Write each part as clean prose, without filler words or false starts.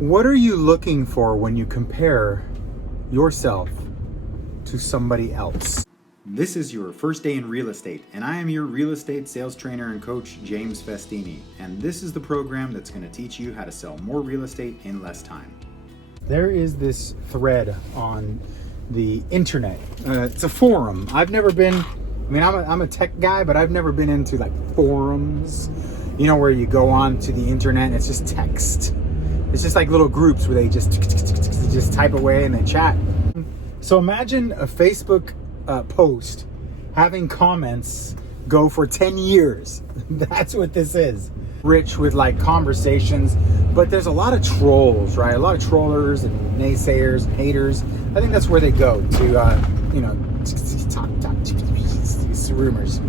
What are you looking for when you compare yourself to somebody else? This is your first day in real estate, and I am your real estate sales trainer and coach, James Festini, and this is the program that's going to teach you how to sell more real estate in less time. There is this thread on the internet. It's a forum. I've never been, I'm a tech guy, but I've never been into like forums, where you go on to the internet and it's just text. It's just like little groups where they just type away and they chat. So imagine a Facebook post having comments go for 10 years. That's what this is. Rich with like conversations, but there's a lot of trolls, right? A lot of trollers and naysayers and haters. I think that's where they go to, talk, rumors.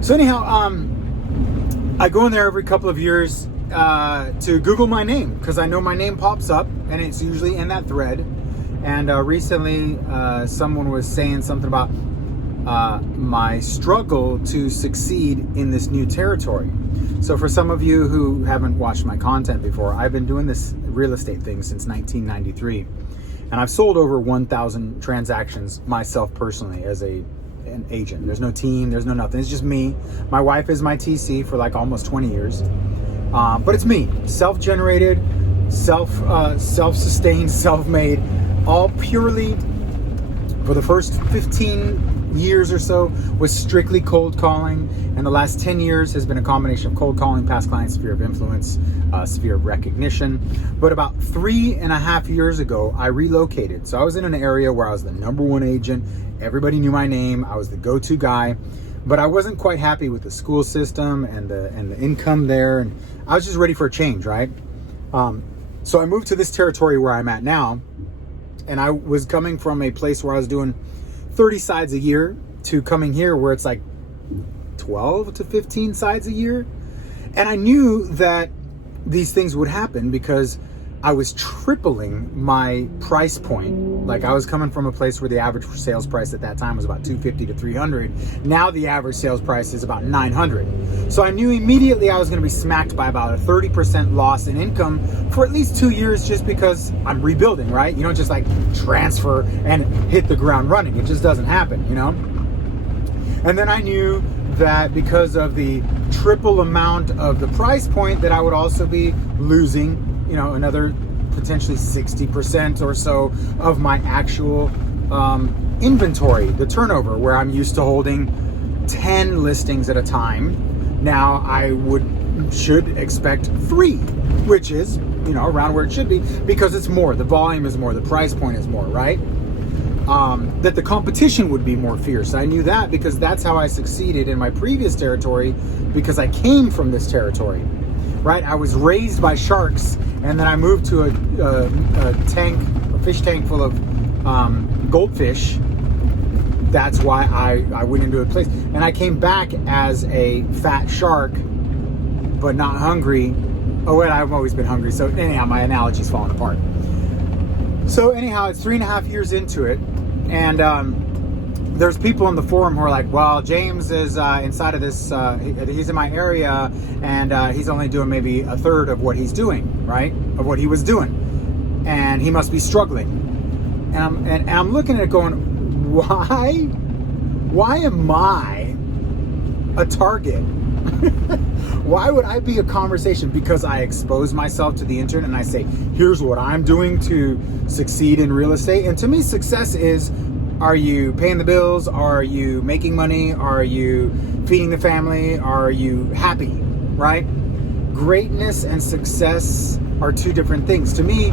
So anyhow, I go in there every couple of years to Google my name because I know my name pops up and it's usually in that thread. And recently someone was saying something about my struggle to succeed in this new territory. So for some of you who haven't watched my content before, I've been doing this real estate thing since 1993. And I've sold over 1,000 transactions myself personally as an agent. There's no team, there's no nothing. It's just me. My wife is my TC for like almost 20 years. But it's me, self-generated, self-sustained, self-made, all purely for the first 15 years or so was strictly cold calling. And the last 10 years has been a combination of cold calling, past client, sphere of influence, sphere of recognition. But about 3.5 years ago, I relocated. So I was in an area where I was the number one agent. Everybody knew my name. I was the go-to guy. But I wasn't quite happy with the school system and the income there. And I was just ready for a change, right? So I moved to this territory where I'm at now. And I was coming from a place where I was doing 30 sides a year to coming here where it's like 12 to 15 sides a year. And I knew that these things would happen because I was tripling my price point. Like I was coming from a place where the average sales price at that time was about $250 to $300. Now the average sales price is about $900. So I knew immediately I was going to be smacked by about a 30% loss in income for at least 2 years just because I'm rebuilding, right? You don't just like transfer and hit the ground running. It just doesn't happen, And then I knew that because of the triple amount of the price point that I would also be losing another potentially 60% or so of my actual inventory, the turnover, where I'm used to holding 10 listings at a time. Now I should expect 3, which is, around where it should be because it's more, the volume is more, the price point is more, right? That the competition would be more fierce. I knew that because that's how I succeeded in my previous territory because I came from this territory. Right, I was raised by sharks, and then I moved to a fish tank full of goldfish. That's why I went into a place, and I came back as a fat shark, but not hungry. Oh, wait, I've always been hungry. So anyhow, my analogy's falling apart. So anyhow, it's 3.5 years into it, and there's people in the forum who are like, well, James is inside of this, he's in my area, and he's only doing maybe a third of what he's doing, right? Of what he was doing. And he must be struggling. And I'm looking at it going, why am I a target? Why would I be a conversation? Because I expose myself to the internet and I say, here's what I'm doing to succeed in real estate. And to me, success is, are you paying the bills? Are you making money? Are you feeding the family? Are you happy, right? Greatness and success are two different things. To me,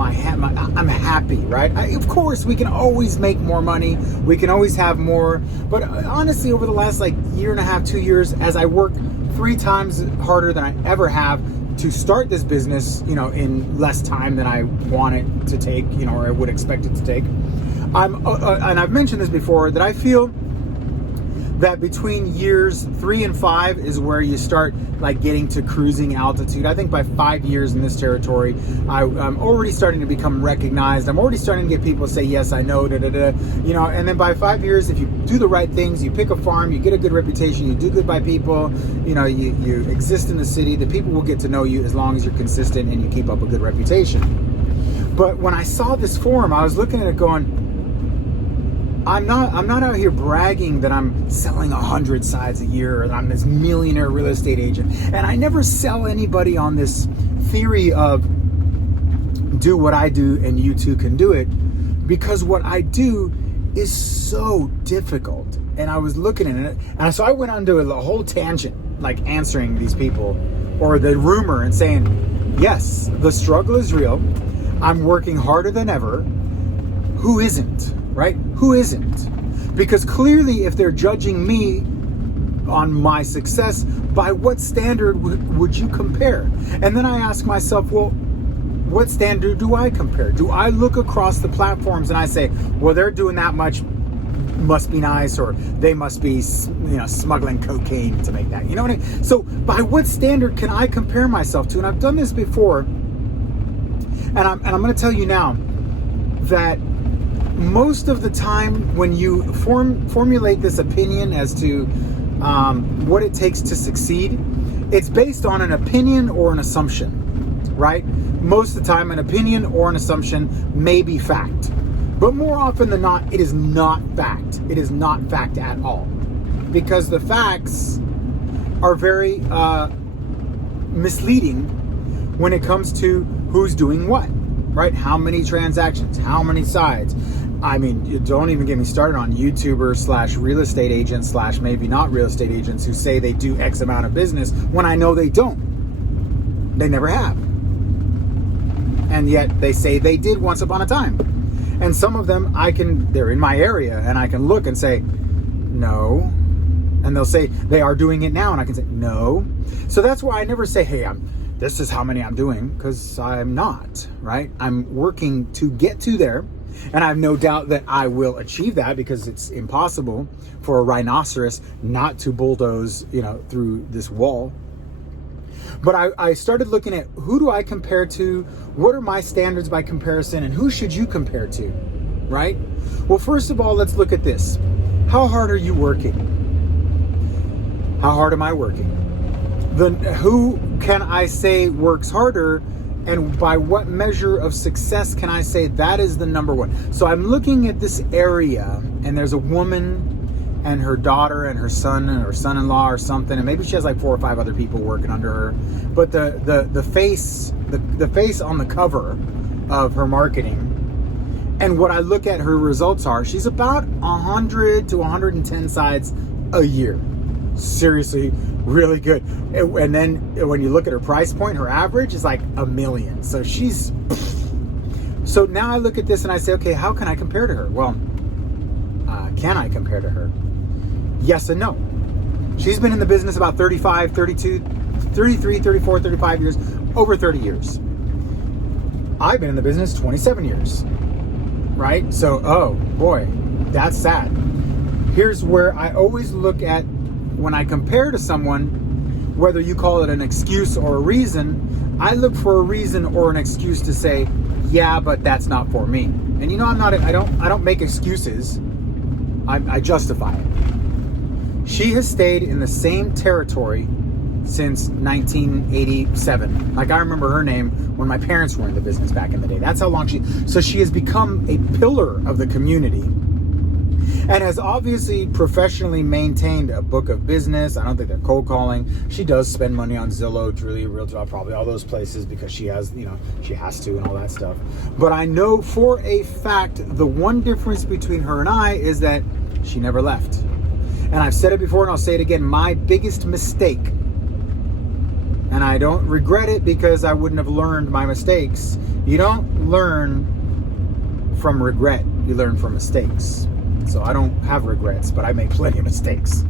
I'm happy, right? Of course, we can always make more money. We can always have more. But honestly, over the last 1.5, 2 years, as I work 3 times harder than I ever have to start this business, in less time than I want it to take, or I would expect it to take. And I've mentioned this before, that I feel that between years 3 and 5 is where you start like getting to cruising altitude. I think by 5 years in this territory, I'm already starting to become recognized. I'm already starting to get people to say, yes, I know, you know, and then by 5 years, if you do the right things, you pick a farm, you get a good reputation, you do good by people, you know, you exist in the city, the people will get to know you as long as you're consistent and you keep up a good reputation. But when I saw this forum, I was looking at it going, I'm not out here bragging that I'm selling 100 sides a year or that I'm this millionaire real estate agent. And I never sell anybody on this theory of do what I do and you too can do it, because what I do is so difficult. And I was looking at it, and so I went onto a whole tangent, like answering these people or the rumor and saying, yes, the struggle is real. I'm working harder than ever. Who isn't? Right? Who isn't? Because clearly, if they're judging me on my success, by what standard would you compare? And then I ask myself, well, what standard do I compare? Do I look across the platforms and I say, well, they're doing that much, must be nice, or they must be, you know, smuggling cocaine to make that. You know what I mean? So by what standard can I compare myself to? And I've done this before, and I'm going to tell you now that most of the time when you formulate this opinion as to what it takes to succeed, it's based on an opinion or an assumption, right? Most of the time, an opinion or an assumption may be fact. But more often than not, it is not fact. It is not fact at all. Because the facts are very misleading when it comes to who's doing what, right? How many transactions, how many sides. I mean, don't even get me started on YouTubers / real estate agents / maybe not real estate agents who say they do X amount of business when I know they don't. They never have. And yet they say they did once upon a time. And some of them they're in my area and I can look and say, no. And they'll say they are doing it now and I can say, no. So that's why I never say, hey, this is how many I'm doing, because I'm not, right? I'm working to get to there. And I have no doubt that I will achieve that, because it's impossible for a rhinoceros not to bulldoze, you know, through this wall. But I started looking at, who do I compare to? What are my standards by comparison? And who should you compare to, right? Well, first of all, let's look at this. How hard are you working? How hard am I working? Who can I say works harder? And by what measure of success can I say that is the number one? So I'm looking at this area, and there's a woman and her daughter and her son and her son-in-law or something, and maybe she has like 4 or 5 other people working under her. But the face on the cover of her marketing, and what I look at her results are, she's about 100 to 110 sides a year. Seriously, really good. And then when you look at her price point, her average is like $1 million. So so now I look at this and I say, okay, how can I compare to her? Well, can I compare to her? Yes and no. She's been in the business about 35, 32, 33, 34, 35 years, over 30 years. I've been in the business 27 years, right? So, oh boy, that's sad. Here's where I always look at, when I compare to someone, whether you call it an excuse or a reason, I look for a reason or an excuse to say, yeah, but that's not for me. And you know, I don't make excuses. I justify it. She has stayed in the same territory since 1987. Like, I remember her name when my parents were in the business back in the day. That's how long so she has become a pillar of the community, and has obviously professionally maintained a book of business. I don't think they're cold calling. She does spend money on Zillow, Trulia, Real Job, probably all those places, because she has, you know, she has to and all that stuff. But I know for a fact, the one difference between her and I is that she never left. And I've said it before and I'll say it again, my biggest mistake, and I don't regret it because I wouldn't have learned my mistakes. You don't learn from regret, you learn from mistakes. So I don't have regrets, but I make plenty of mistakes.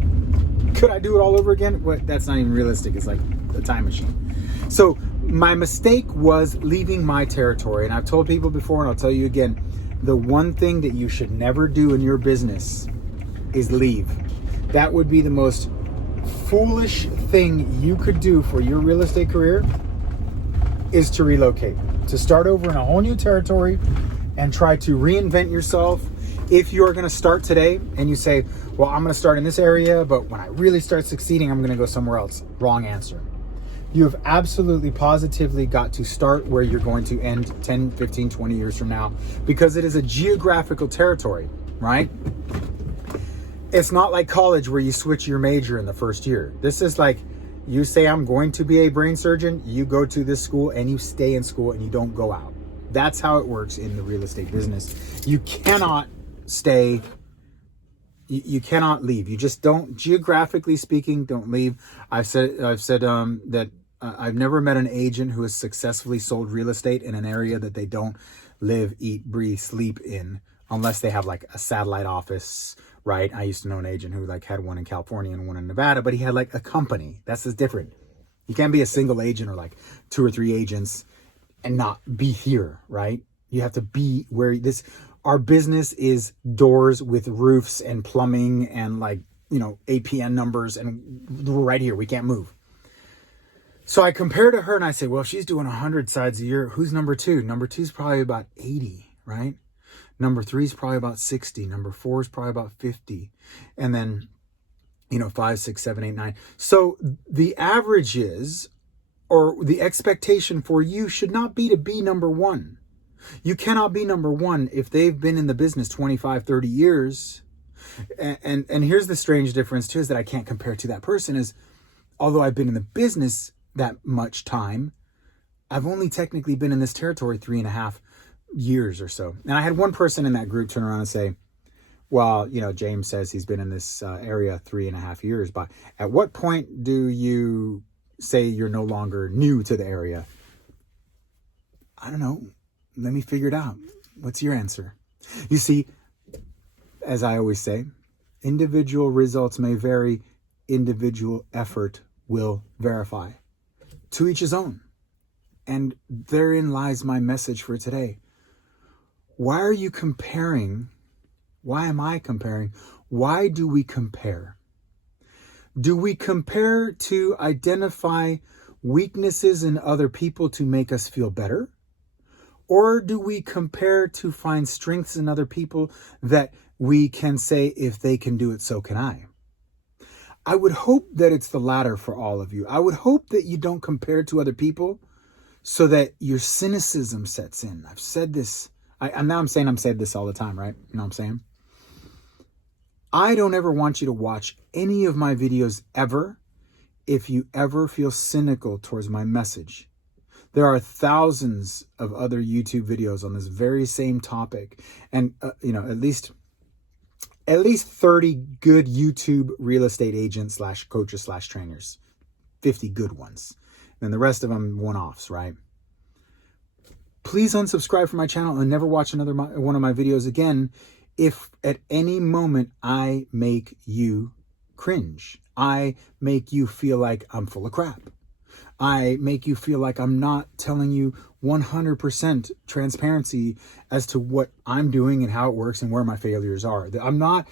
Could I do it all over again? Well, that's not even realistic. It's like a time machine. So my mistake was leaving my territory. And I've told people before, and I'll tell you again, the one thing that you should never do in your business is leave. that would be the most foolish thing you could do for your real estate career, is to relocate, to start over in a whole new territory and try to reinvent yourself. If you're going to start today and you say, well, I'm going to start in this area, but when I really start succeeding, I'm going to go somewhere else. Wrong answer. You have absolutely positively got to start where you're going to end 10, 15, 20 years from now, because it is a geographical territory, right? It's not like college where you switch your major in the first year. This is like, you say, I'm going to be a brain surgeon, you go to this school and you stay in school and you don't go out. That's how it works in the real estate business. You cannot stay, you cannot leave. You just don't, geographically speaking, don't leave. I've said that I've never met an agent who has successfully sold real estate in an area that they don't live, eat, breathe, sleep in, unless they have like a satellite office, right? I used to know an agent who like had one in California and one in Nevada, but he had like a company. That's just different. You can't be a single agent or like 2 or 3 agents and not be here, right? You have to be where this, our business is doors with roofs and plumbing and like, you know, APN numbers, and we're right here. We can't move. So I compare to her and I say, well, she's doing 100 sides a year. Who's number 2? Number 2 is probably about 80, right? Number 3 is probably about 60. Number 4 is probably about 50. And then, you know, 5, 6, 7, 8, 9. So the averages, or the expectation for you, should not be to be number 1. You cannot be number 1 if they've been in the business 25, 30 years. And here's the strange difference too, is that I can't compare to that person, is although I've been in the business that much time, I've only technically been in this territory 3.5 years or so. And I had one person in that group turn around and say, well, you know, James says he's been in this area 3.5 years, but at what point do you say you're no longer new to the area? I don't know. Let me figure it out. What's your answer? You see, as I always say, individual results may vary, individual effort will verify. To each his own. And therein lies my message for today. Why are you comparing? Why am I comparing? Why do we compare? Do we compare to identify weaknesses in other people to make us feel better? Or do we compare to find strengths in other people that we can say, if they can do it, so can I? I would hope that it's the latter for all of you. I would hope that you don't compare to other people so that your cynicism sets in. I've said this. I'm saying this all the time, right? You know what I'm saying? I don't ever want you to watch any of my videos ever if you ever feel cynical towards my message. There are thousands of other YouTube videos on this very same topic. And, you know, at least 30 good YouTube real estate agents / coaches / trainers, 50 good ones. And the rest of them one-offs, right? Please unsubscribe from my channel and never watch another one of my videos again if at any moment I make you cringe. I make you feel like I'm full of crap. I make you feel like I'm not telling you 100% transparency as to what I'm doing and how it works and where my failures are. I'm not,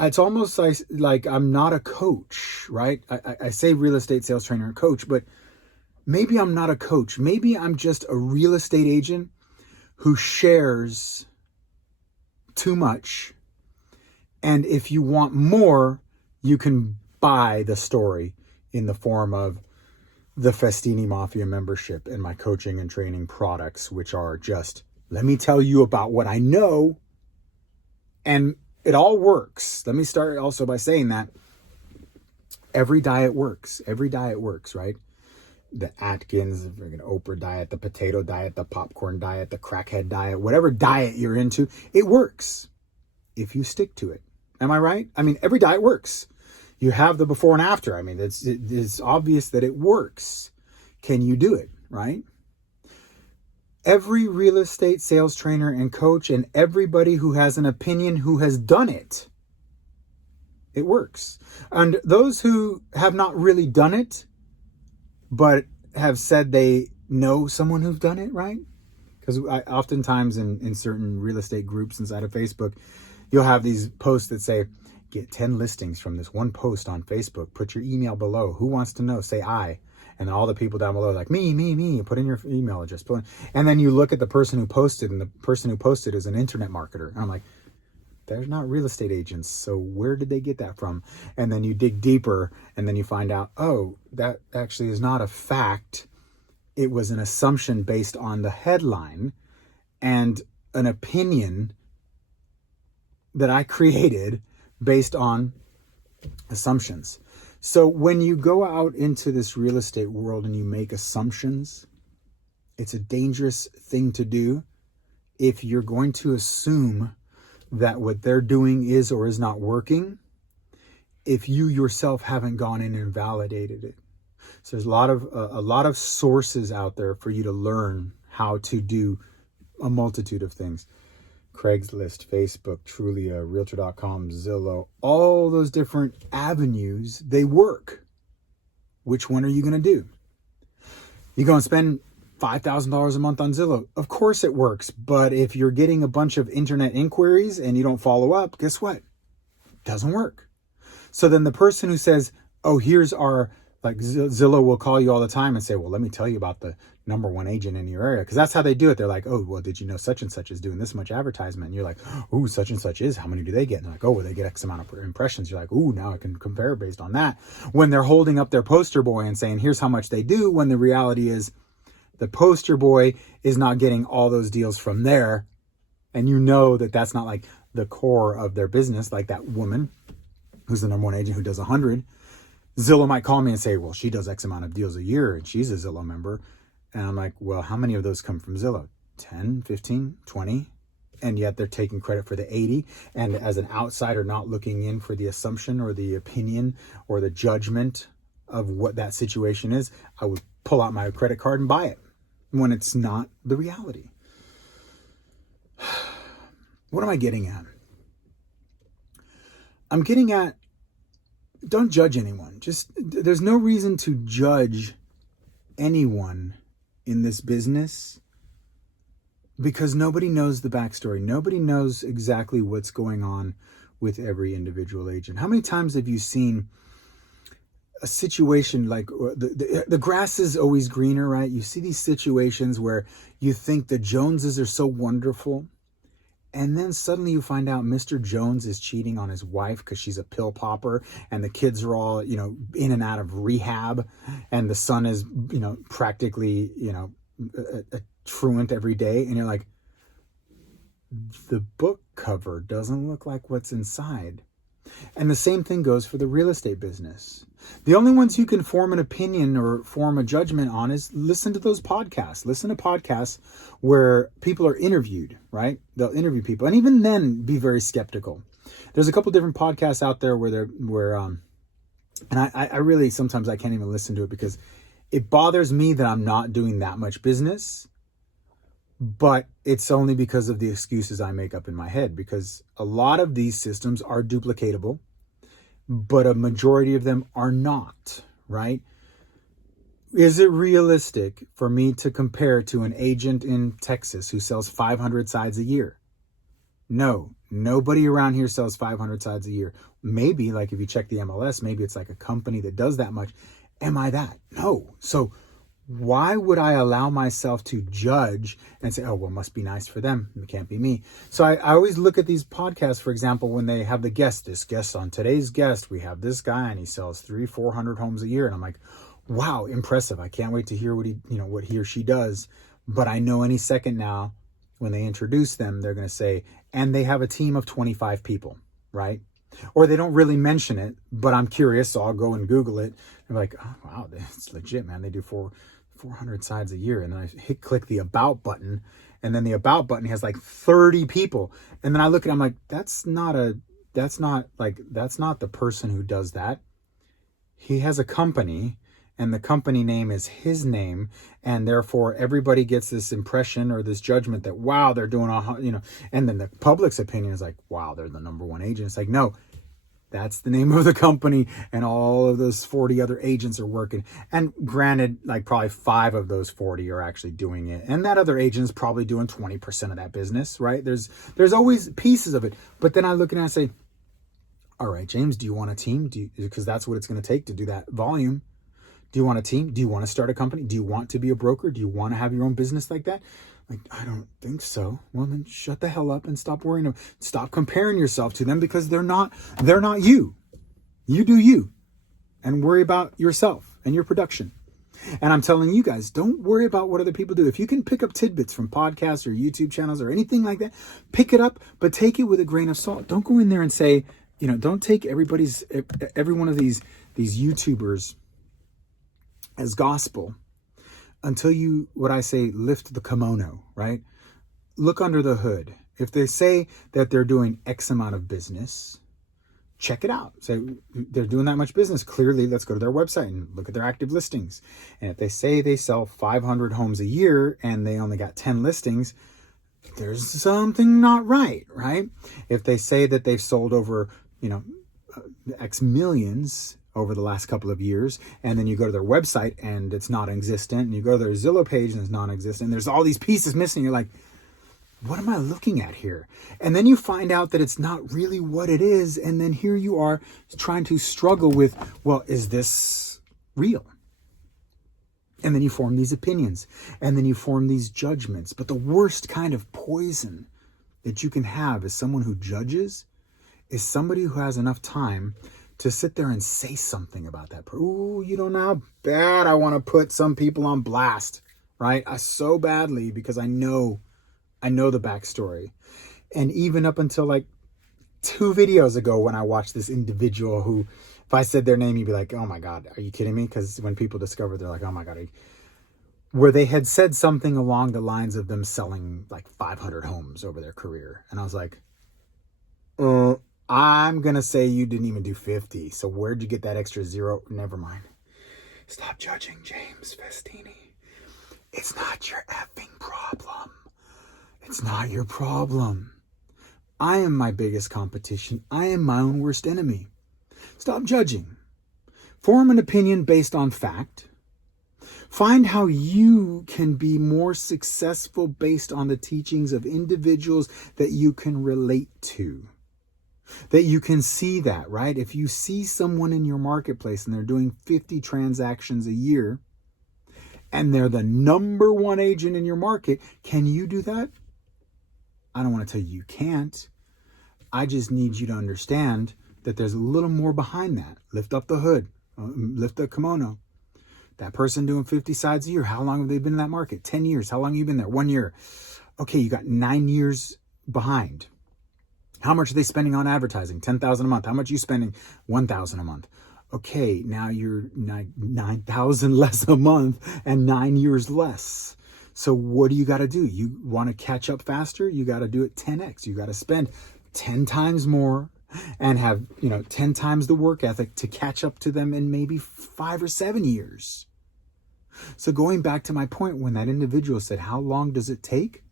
it's almost like I'm not a coach, right? I say real estate sales trainer and coach, but maybe I'm not a coach. Maybe I'm just a real estate agent who shares too much. And if you want more, you can buy the story in the form of the Festini Mafia membership and my coaching and training products, which are just, let me tell you about what I know. And it all works. Let me start also by saying that every diet works. Every diet works, right? The Atkins, the freaking Oprah diet, the potato diet, the popcorn diet, the crackhead diet, whatever diet you're into, it works if you stick to it. Am I right? I mean, every diet works. You have the before and after. I mean, it's obvious that it works. Can you do it, right? Every real estate sales trainer and coach and everybody who has an opinion who has done it, it works. And those who have not really done it, but have said they know someone who's done it, right? Because I oftentimes in certain real estate groups inside of Facebook, you'll have these posts that say, get 10 listings from this one post on Facebook. Put your email below. Who wants to know? Say I. And all the people down below are like, me. Put in your email address. And then you look at the person who posted, and the person who posted is an internet marketer. And I'm like, they're not real estate agents. So where did they get that from? And then you dig deeper, and then you find out, oh, that actually is not a fact. It was an assumption based on the headline and an opinion that I created based on assumptions. So when you go out into this real estate world and you make assumptions, it's a dangerous thing to do if you're going to assume that what they're doing is or is not working, if you yourself haven't gone in and validated it. So there's a lot of sources out there for you to learn how to do a multitude of things. Craigslist, Facebook, Trulia, Realtor.com, Zillow, all those different avenues, they work. Which one are you going to do? You go and spend $5,000 a month on Zillow. Of course it works. But if you're getting a bunch of internet inquiries and you don't follow up, guess what? It doesn't work. So then the person who says, oh, here's our, like Zillow will call you all the time and say, well, let me tell you about the number one agent in your area. Because that's how they do it. They're like, oh, well, did you know such and such is doing this much advertisement? And you're like, oh, such and such is. How many do they get? And they're like, oh, well, they get X amount of impressions. You're like, oh, now I can compare based on that. When they're holding up their poster boy and saying, here's how much they do, when the reality is the poster boy is not getting all those deals from there. And you know that that's not like the core of their business, like that woman who's the number one agent who does 100. Zillow might call me and say, well, she does X amount of deals a year and she's a Zillow member. And I'm like, well, how many of those come from Zillow? 10, 15, 20? And yet they're taking credit for the 80. And as an outsider not looking in for the assumption or the opinion or the judgment of what that situation is, I would pull out my credit card and buy it when it's not the reality. What am I getting at? I'm getting at, don't judge anyone. There's no reason to judge anyone in this business because nobody knows the backstory. Nobody knows exactly what's going on with every individual agent. How many times have you seen a situation like the grass is always greener, right? You see these situations where you think the Joneses are so wonderful. And then suddenly you find out Mr. Jones is cheating on his wife because she's a pill popper and the kids are all, in and out of rehab. And the son is, practically, a truant every day. And you're like, the book cover doesn't look like what's inside. And the same thing goes for the real estate business. The only ones you can form an opinion or form a judgment on is listen to those podcasts. Listen to podcasts where people are interviewed, right? They'll interview people. And even then, be very skeptical. There's a couple different podcasts out there and I really, sometimes I can't even listen to it because it bothers me that I'm not doing that much business. But it's only because of the excuses I make up in my head, because a lot of these systems are duplicatable, but a majority of them are not, right? Is it realistic for me to compare to an agent in Texas who sells 500 sides a year? No, nobody around here sells 500 sides a year. Maybe, like if you check the MLS, maybe it's like a company that does that much. Am I that? No. So why would I allow myself to judge and say, oh, well, it must be nice for them. It can't be me. So I always look at these podcasts, for example, when they have this guest on today's guest, we have this guy and he sells 300-400 homes a year. And I'm like, wow, impressive. I can't wait to hear what he or she does. But I know any second now when they introduce them, they're going to say, and they have a team of 25 people, right? Or they don't really mention it, but I'm curious, so I'll go and Google it. I'm like, oh, wow, it's legit, man. They do 400 sides a year. And then I click the about button, and then the about button has like 30 people. And then I look at it, I'm like, that's not the person who does that. He has a company, and the company name is his name. And therefore everybody gets this impression or this judgment that, wow, they're doing and then the public's opinion is like, wow, they're the number one agent. It's like, no, that's the name of the company, and all of those 40 other agents are working. And granted, like probably 5 of those 40 are actually doing it. And that other agent is probably doing 20% of that business, right? There's always pieces of it. But then I look at it and I say, All right, James, do you want a team? Because that's what it's going to take to do that volume. Do you want a team? Do you want to start a company? Do you want to be a broker? Do you want to have your own business like that? Like, I don't think so. Well, then shut the hell up and stop worrying. Stop comparing yourself to them, because they're not you. You do you, and worry about yourself and your production. And I'm telling you guys, don't worry about what other people do. If you can pick up tidbits from podcasts or YouTube channels or anything like that, pick it up, but take it with a grain of salt. Don't go in there and say, don't take every one of these YouTubers as gospel until you, what I say, lift the kimono, right? Look under the hood. If they say that they're doing X amount of business, check it out. Say they're doing that much business. Clearly, let's go to their website and look at their active listings. And if they say they sell 500 homes a year and they only got 10 listings, there's something not right, right? If they say that they've sold over, X millions over the last couple of years, and then you go to their website and it's not existent, and you go to their Zillow page and it's non-existent, there's all these pieces missing. You're like, what am I looking at here? And then you find out that it's not really what it is. And then here you are trying to struggle with, well, is this real? And then you form these opinions, and then you form these judgments. But the worst kind of poison that you can have as someone who judges is somebody who has enough time to sit there and say something about that. Ooh, you don't know how bad I want to put some people on blast, right? So badly, because I know the backstory. And even up until like 2 videos ago, when I watched this individual who, if I said their name, you'd be like, oh my God, are you kidding me? Because when people discover, they're like, oh my God. Where they had said something along the lines of them selling like 500 homes over their career. And I was like, I'm going to say you didn't even do 50. So where'd you get that extra 0? Never mind. Stop judging, James Festini. It's not your effing problem. It's not your problem. I am my biggest competition. I am my own worst enemy. Stop judging. Form an opinion based on fact. Find how you can be more successful based on the teachings of individuals that you can relate to. That you can see that, right? If you see someone in your marketplace and they're doing 50 transactions a year and they're the number one agent in your market, can you do that? I don't want to tell you can't. I just need you to understand that there's a little more behind that. Lift up the hood. Lift the kimono. That person doing 50 sides a year, how long have they been in that market? 10 years. How long have you been there? 1 year. Okay, you got 9 years behind. How much are they spending on advertising? $10,000 a month. How much are you spending? $1,000 a month. Okay, now you're $9,000 less a month and 9 years less. So what do you got to do? You want to catch up faster? You got to do it 10x. You got to spend 10 times more and have, 10 times the work ethic to catch up to them in maybe 5 or 7 years. So going back to my point, when that individual said, how long does it take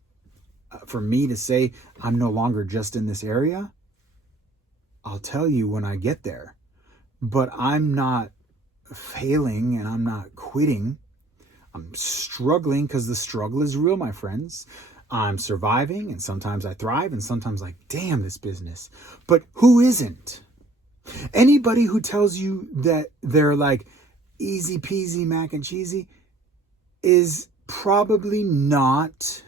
for me to say I'm no longer just in this area? I'll tell you when I get there. But I'm not failing and I'm not quitting. I'm struggling, because the struggle is real, my friends. I'm surviving, and sometimes I thrive, and sometimes like, damn, this business. But who isn't? Anybody who tells you that they're like easy peasy mac and cheesy is probably not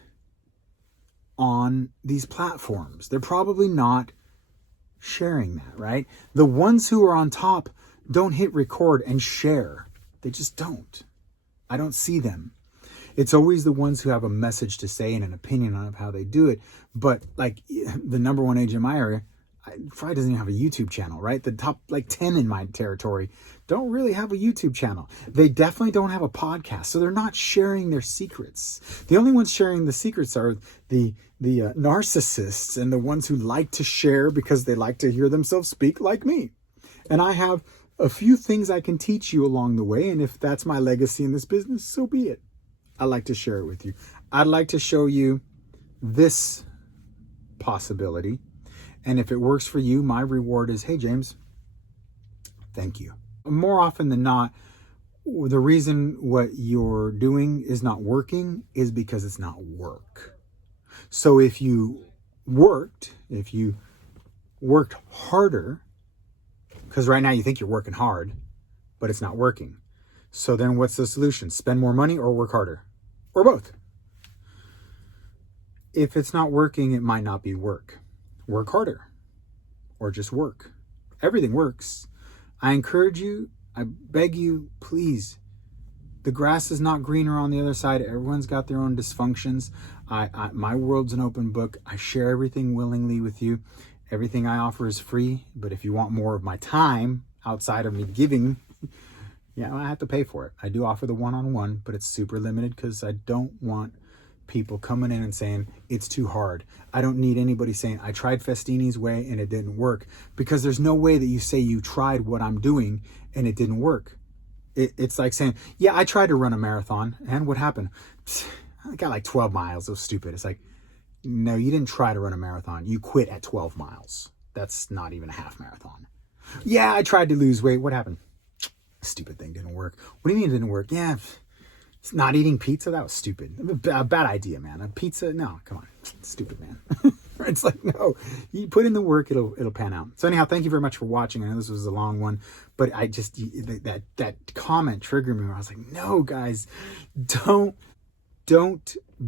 on these platforms. They're probably not sharing that, right? The ones who are on top don't hit record and share. They just don't. I don't see them. It's always the ones who have a message to say and an opinion on how they do it. But like the number one agent in my area probably doesn't even have a YouTube channel, right? The top like 10 in my territory don't really have a YouTube channel. They definitely don't have a podcast. So they're not sharing their secrets. The only ones sharing the secrets are the narcissists and the ones who like to share because they like to hear themselves speak, like me. And I have a few things I can teach you along the way. And if that's my legacy in this business, so be it. I'd like to share it with you. I'd like to show you this possibility. And if it works for you, my reward is, hey, James, thank you. More often than not, the reason what you're doing is not working is because it's not work. So if you worked harder, Because right now you think you're working hard, but it's not working. So then what's the solution? Spend more money or work harder? Or both? If it's not working, it might not be work. Work harder. Or just work. Everything works. I encourage you, I beg you, please. The grass is not greener on the other side. Everyone's got their own dysfunctions. My world's an open book. I share everything willingly with you. Everything I offer is free. But if you want more of my time outside of me giving, yeah, I have to pay for it. I do offer the one-on-one, but it's super limited because I don't want people coming in and saying it's too hard. I don't need anybody saying I tried Festini's way and it didn't work, because there's no way that you say you tried what I'm doing and it didn't work. It's like saying, yeah, I tried to run a marathon and what happened? I got like 12 miles. It was stupid. It's like, no, you didn't try to run a marathon. You quit at 12 miles. That's not even a half marathon. Yeah, I tried to lose weight. What happened? Stupid thing didn't work. What do you mean it didn't work? Yeah, it's not eating pizza. That was stupid. A bad idea, man. A pizza? No, come on. Stupid, man. It's like, no, you put in the work, it'll pan out. So anyhow, thank you very much for watching. I know this was a long one, but I just, that comment triggered me where I was like, no, guys, don't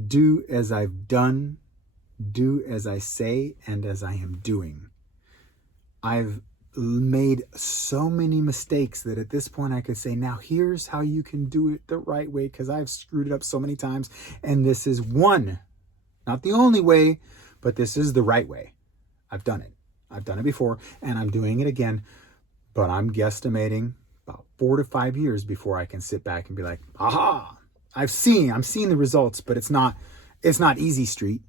do as I've done. Do as I say and as I am doing. I've made so many mistakes that at this point I could say, now here's how you can do it the right way, because I've screwed it up so many times, and this is one, not the only way, but this is the right way. I've done it before, and I'm doing it again, but I'm guesstimating about 4 to 5 years before I can sit back and be like, aha, I'm seeing the results, but it's not easy street,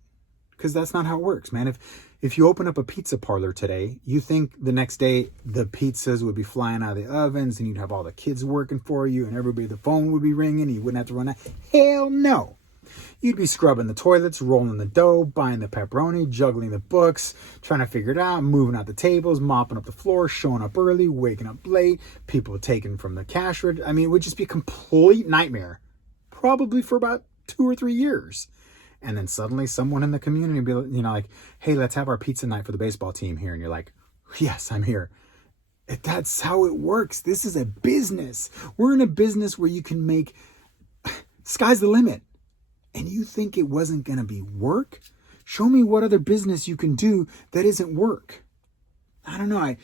because that's not how it works, man. If you open up a pizza parlor today, you think the next day the pizzas would be flying out of the ovens and you'd have all the kids working for you and everybody, the phone would be ringing and you wouldn't have to run out. Hell no. You'd be scrubbing the toilets, rolling the dough, buying the pepperoni, juggling the books, trying to figure it out, moving out the tables, mopping up the floor, showing up early, waking up late, people taken from the cash register. I mean, it would just be a complete nightmare, probably for about 2 or 3 years. And then suddenly someone in the community be, like, hey, let's have our pizza night for the baseball team here. And you're like, yes, I'm here. That's how it works. This is a business. We're in a business where you can make, sky's the limit. And you think it wasn't going to be work? Show me what other business you can do that isn't work. I don't know.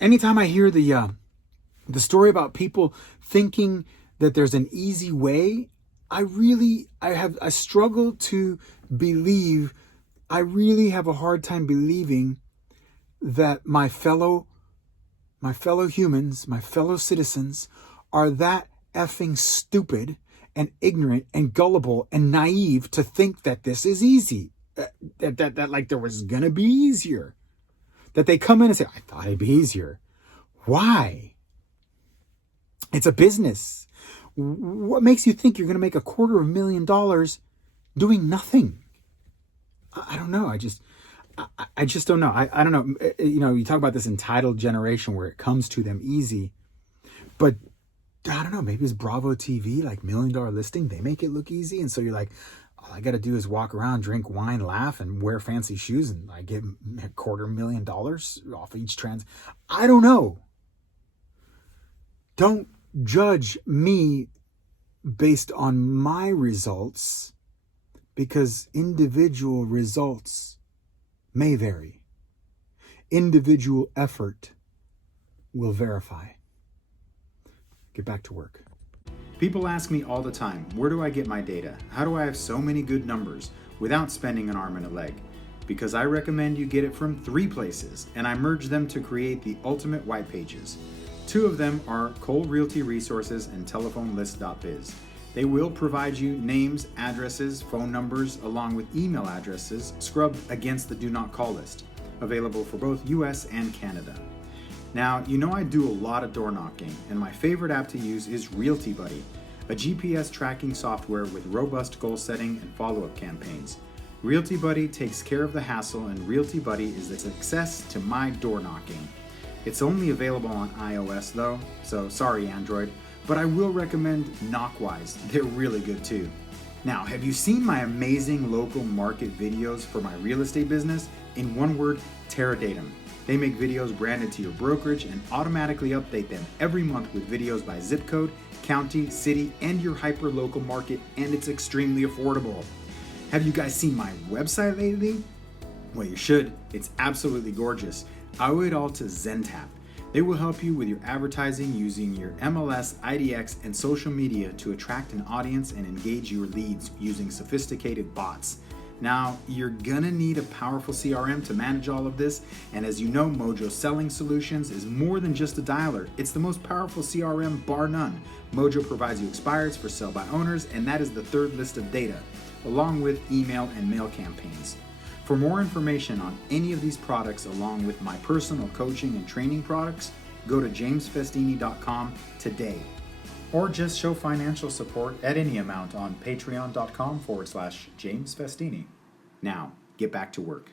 Anytime I hear the story about people thinking that there's an easy way, I struggle to believe, I really have a hard time believing that my fellow humans, my fellow citizens are that effing stupid and ignorant and gullible and naive to think that this is easy. That like there was gonna be easier. That they come in and say, I thought it'd be easier. Why? It's a business. What makes you think you're going to make $250,000 doing nothing? I don't know. I just don't know. I don't know. You talk about this entitled generation where it comes to them easy, but I don't know. Maybe it's Bravo TV, like $1 Million Listing. They make it look easy. And so you're like, all I got to do is walk around, drink wine, laugh, and wear fancy shoes. And I get $250,000 off each trans. I don't know. Don't judge me based on my results, because individual results may vary. Individual effort will verify. Get back to work. People ask me all the time, where do I get my data? How do I have so many good numbers without spending an arm and a leg? Because I recommend you get it from 3 places, and I merge them to create the ultimate white pages. 2 of them are Cold Realty Resources and TelephoneList.biz. They will provide you names, addresses, phone numbers, along with email addresses scrubbed against the Do Not Call list, available for both US and Canada. Now, I do a lot of door knocking, and my favorite app to use is Realty Buddy, a GPS tracking software with robust goal setting and follow-up campaigns. Realty Buddy takes care of the hassle, and Realty Buddy is the success to my door knocking. It's only available on iOS though, so sorry Android, but I will recommend Knockwise. They're really good too. Now, have you seen my amazing local market videos for my real estate business? In one word, terror datum. They make videos branded to your brokerage and automatically update them every month with videos by zip code, county, city, and your hyper-local market, and it's extremely affordable. Have you guys seen my website lately? Well, you should. It's absolutely gorgeous. I owe it all to ZenTap. They will help you with your advertising using your MLS, IDX, and social media to attract an audience and engage your leads using sophisticated bots. Now, you're gonna need a powerful CRM to manage all of this, and as you know, Mojo Selling Solutions is more than just a dialer. It's the most powerful CRM bar none. Mojo provides you expires for sell by owners, and that is the third list of data, along with email and mail campaigns. For more information on any of these products, along with my personal coaching and training products, go to jamesfestini.com today. Or just show financial support at any amount on patreon.com/James Festini. Now, get back to work.